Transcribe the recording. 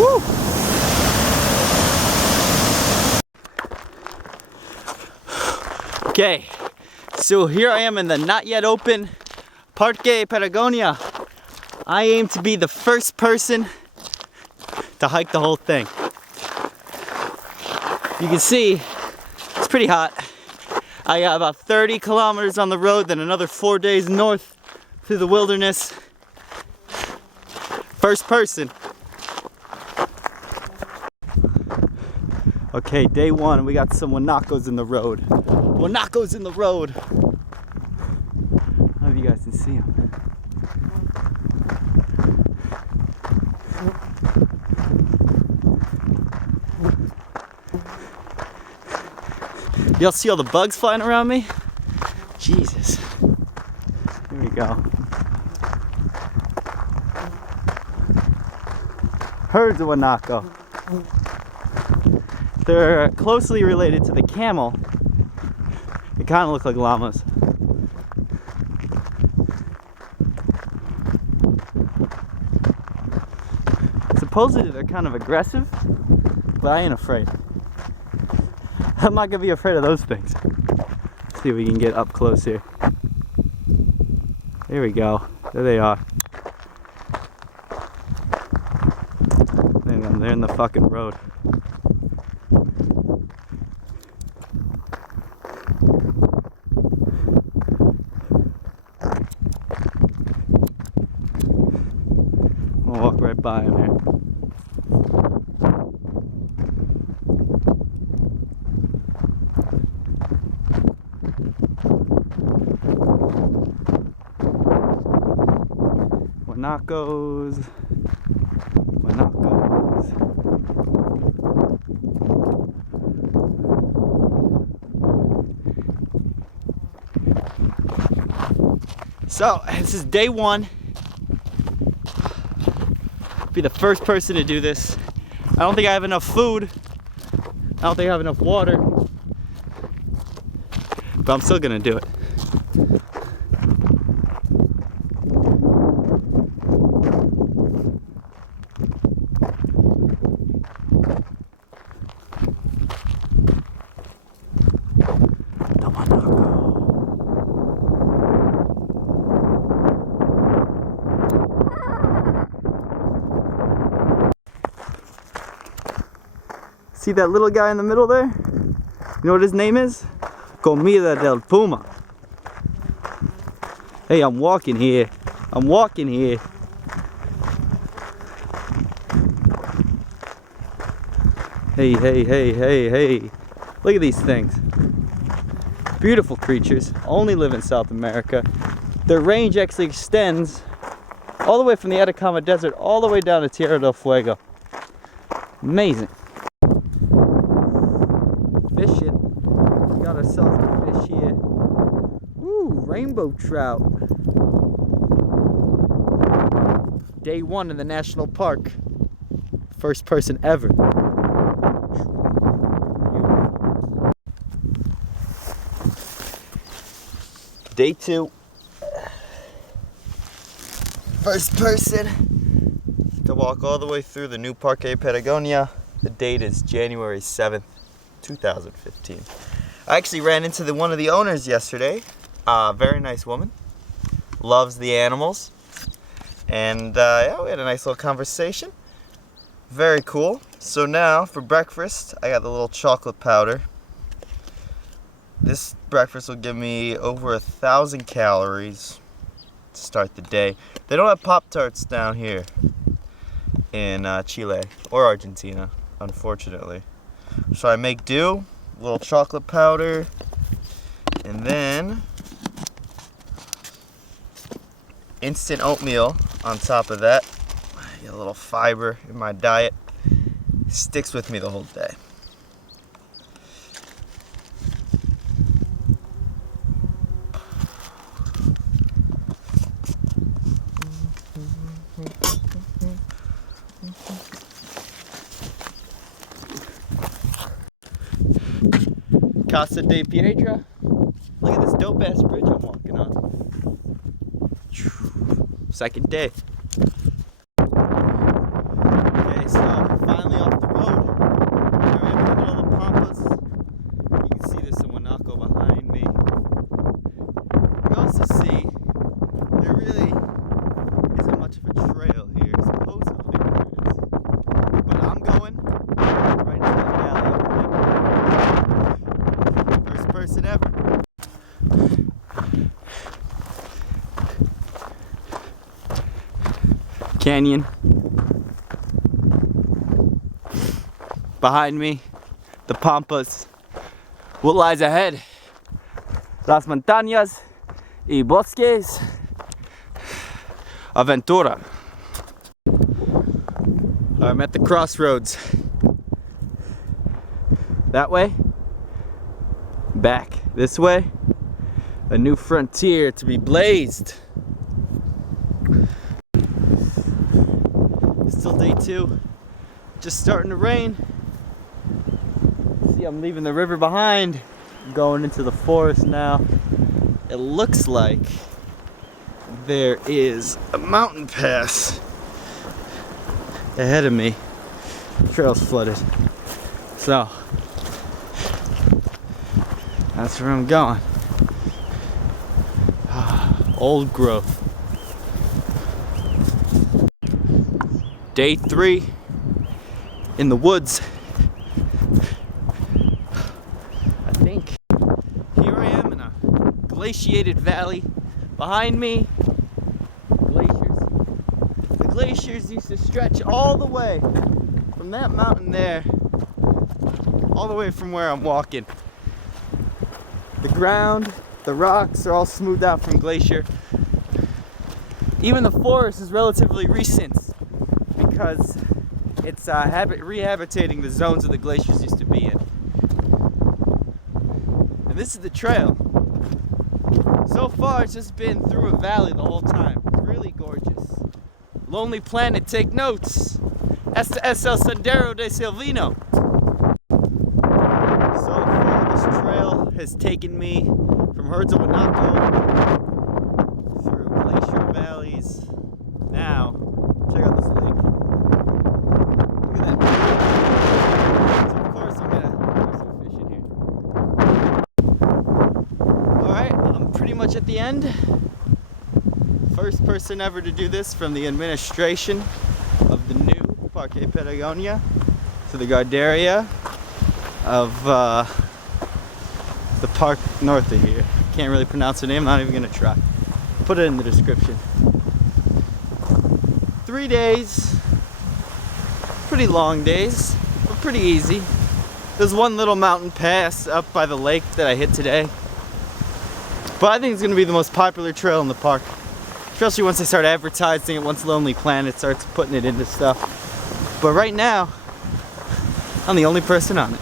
Woo! Okay, so here I am in the not yet open Parque Patagonia. I aim to be the first person to hike the whole thing. You can see it's pretty hot. I got about 30 kilometers on the road, then another 4 days north through the wilderness. First person. Okay, day one, we got some Wanakos in the road. Wanakos in the road. I don't know if you guys can see them. Y'all see all the bugs flying around me? Jesus. Here we go. Herds of Wanako. They're closely related to the camel. They kind of look like llamas. Supposedly they're kind of aggressive, but I ain't afraid. I'm not gonna be afraid of those things. Let's see if we can get up close here. There we go. There they are. They're in the fucking road. I'll walk right by him here. Wanakos. So, this is day one. Be the first person to do this. I don't think I have enough food. I don't think I have enough water. But I'm still gonna do it. See that little guy in the middle there? You know what his name is? Comida del Puma. Hey, I'm walking here. I'm walking here. Hey, hey, hey, hey, hey. Look at these things. Beautiful creatures. Only live in South America. Their range actually extends all the way from the Atacama Desert all the way down to Tierra del Fuego. Amazing. Fishing. We got ourselves a fish here. Ooh, rainbow trout. Day one in the national park. First person ever. Day two. First person to walk all the way through the new Parque Patagonia. The date is January 7th. 2015. I actually ran into one of the owners yesterday. Very nice woman. Loves the animals. And yeah, we had a nice little conversation. Very cool. So now for breakfast, I got the little chocolate powder. This breakfast will give me over 1,000 calories to start the day. They don't have Pop-Tarts down here in Chile or Argentina, unfortunately. So I make do, a little chocolate powder, and then instant oatmeal on top of that. I get a little fiber in my diet. Sticks with me the whole day. Casa de Piedra. Look at this dope ass bridge I'm walking on. Second day. Okay, so canyon. Behind me, the Pampas. What lies ahead? Las montañas y bosques. Aventura. I'm at the crossroads. That way, back this way, a new frontier to be blazed. It's still day 2, just starting to rain. See, I'm leaving the river behind, going into the forest now. It looks like there is a mountain pass ahead of me. The trail's flooded, so that's where I'm going. Old growth. Day 3 in the woods. I think here I am in a glaciated valley. Behind me, glaciers. The glaciers used to stretch all the way from that mountain there, all the way from where I'm walking. The ground, the rocks are all smoothed out from glacier. Even the forest is relatively recent because it's rehabilitating the zones that the glaciers used to be in. And this is the trail. So far it's just been through a valley the whole time. It's really gorgeous. Lonely Planet, take notes. Este es el Sendero de Silvino. So far this trail has taken me from herds of Lago through glacier valleys. Now, check out this lake. Look at that. So of course I'm gonna do some fishing here. Alright, I'm pretty much at the end. First person ever to do this from the administration of the new Parque Patagonia to the Garderia of the park north of here. Can't really pronounce the name, not even gonna try. Put it in the description. 3 days, pretty long days, but pretty easy. There's one little mountain pass up by the lake that I hit today, but I think it's gonna be the most popular trail in the park, especially once they start advertising it, once Lonely Planet starts putting it into stuff. But right now, I'm the only person on it.